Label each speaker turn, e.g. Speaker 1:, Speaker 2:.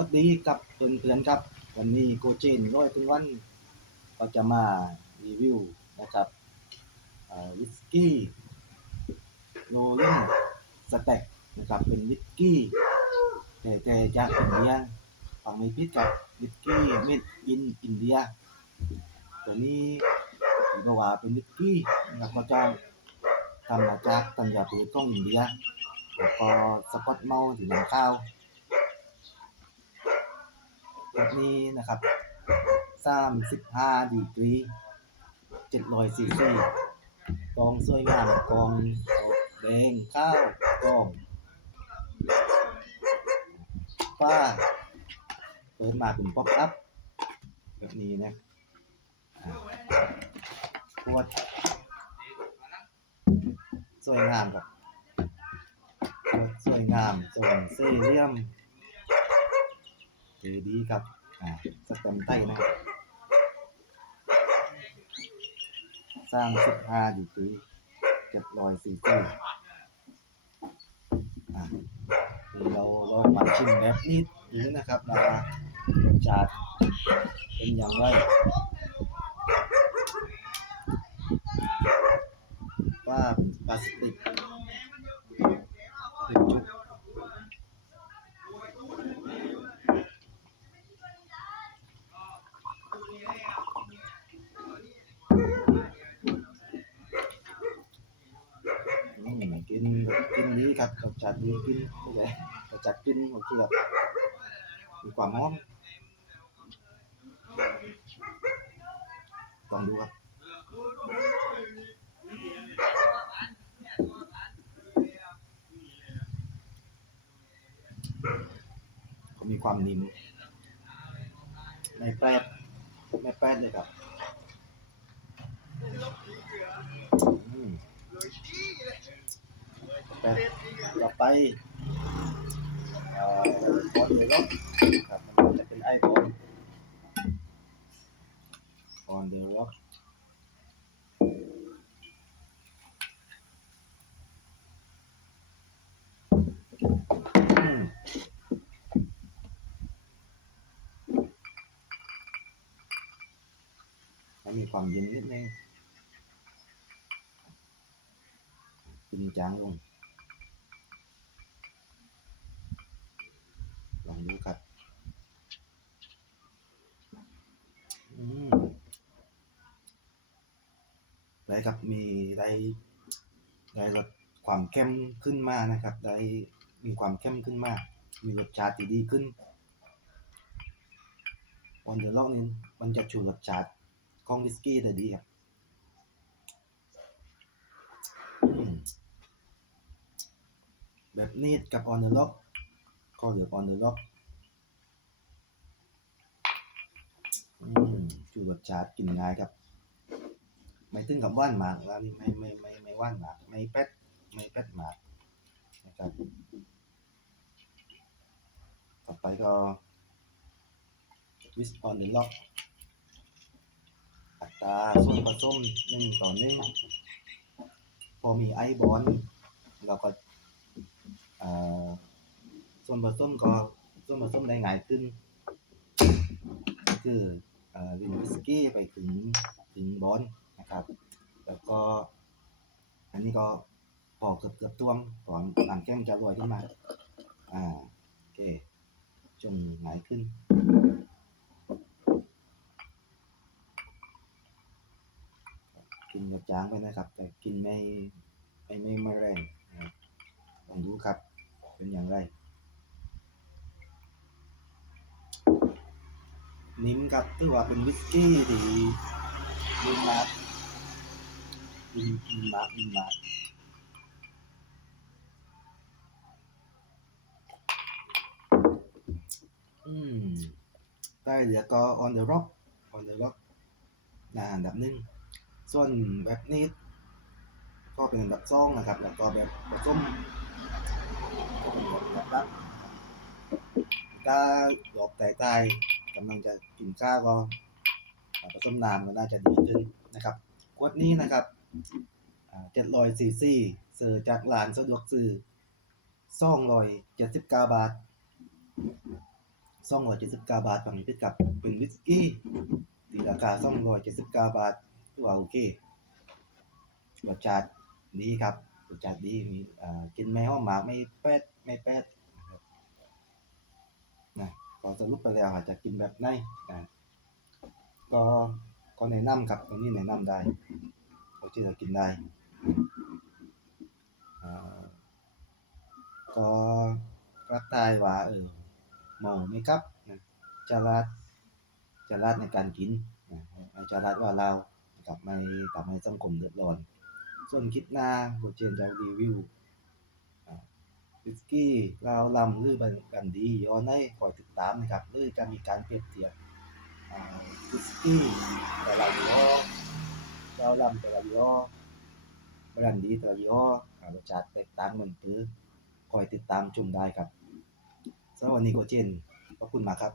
Speaker 1: วัดดีกับเพื่อนๆครับ วันนี้โกเจนร้อยถึงวันก็จะมารีวิวนะครับวิสกี้โนเลนสเต็กนะครับเป็นวิสกี้แต่แต่จากอินเดียฟังไม่ผิดกับวิสกี้เมดอินอินเดียตัวนี้ถือว่าเป็นวิสกี้นะครับเขาจะทำมาจากตัญญาพืชของอินเดียแล้วก็สกอตเมาถึงน้ำข้าว แบบนี้นะครับ35ดีกรี700ซีซีกองสวยงามกองแดงข้าวกองฟ้าเปิดมาเป็นป๊อปอัพแบบนี้นะขวดสวยงามครับสวยงามส่วนเซเรียม เจดีครับ อ่าสแตมป์ใต้นะครับสร้าง15ดีกรี700ซีซีอ่าเดี๋ยวเราเรามาชิมแบบนี้ดูนะครับว่ารสชาติเป็นอย่างไรว่าเป็นพลาสติกเป็นจุด อืมกินกินดีครับรสชาติดีกินไม่ได้รสชาติกินโอเคครับมีความหอมลองดูครับก็มีความนิ่มไม่แปรดไม่แปรดเลยครับ อืม แต่ต่อไปออบอลเดอร์ล็อกครับมันจะเป็นไอบอลบอลเดอร์ล็อกมันมีความเย็นนิดนึง จริงจังลง ลองดูครับ อืมได้ครับ มีได้ได้ลดความเข้มขึ้นมานะครับ ได้มีความเข้มขึ้นมาก มีรสชาติที่ดีขึ้นวันเดอร์ล็อกนี่มันจะชูรสชาติของวิสกี้ได้ดีครับอืม แบบนี้กับออนเดอร์ล็อกก็เหลือออนเดอร์ล็อกอืมชูรสชาติกินง่ายครับ ไม่ถึงกับว่านมากร้านนี้ไม่ไม่ไม่ไม่ว่านมากไม่แป๊ดไม่แป๊ดมากนะครับต่อไปก็วิสออนเดอร์ล็อกอัตราส่วนผสมหนึ่งต่อหนึ่งพอมีไอบอลเราก็ ส่วนผสมก็ส่วนผสมได้ง่ายขึ้น คือวินวิสกี้ไปถึงถึงบอลนะครับ แล้วก็ อันนี้ก็พอเกือบเกือบท่วมก่อนหลังแก้มจะลอยขึ้นมา อ่าโอเคจงง่ายขึ้นกินกระจางไปนะครับ แต่กินไม่ไม่ไม่แรงนะครับลองดูครับ เป็นอย่างไร นิ้มครับถือว่าเป็นวิสกี้ที่ดีมากดีดีมากดีมากอืมได้เหลือก็ on the rock on the rock นะอันดับหนึ่งส่วนแบบนี้ก็เป็นอันดับสองนะครับ แล้วก็แบบผสม ก็เป็นอันดับรับถ้าหลอกแต่ใต้กำลังจะกินข้าวก็ผสมน้ำก็น่าจะดีขึ้นนะครับขวดนี้นะครับเจ็ดร้อยซีซีเสิร์ฟจากร้านสะดวกซื้อสองร้อยเจ็ดสิบเก้าบาท279บก้าบาทฝั่งนี้เป็นกับเป็นวิสกี้ตีราคา279บก้าทถือว่าโอเครสชาติดีครับ รสชาติดีมีกินไม่หองหมากไม่แป๊ดไม่แป๊ดนะครับนะก็สรุปไปแล้วอาจจะกินแบบไหนนะก็ก็แนะนำครับตรงนี้แนะนำได้โอเคเรากินได้ก็กระต่ายว่าเออเมาไหมครับนะจะรัดจะรัดในการกินนะจะรัดว่าเรานะครับไม่ทำให้สังคมเดือดร้อน ส่วนคลิปหน้าโบเจนจะรีวิววิสกี้ลาวลำหรือบันกันดีย้อนให้คอยติดตามนะครับหรือจะมีการเปรียบเทียบวิสกี้แต่ละยี่ห้อลาวลำแต่ละยี่ห้อบันดีแต่ละยี่ห้อรสชาติแตกต่างกันหรือคอยติดตามชมได้ครับสำหรับวันนี้โกเจนขอบคุณมากครับ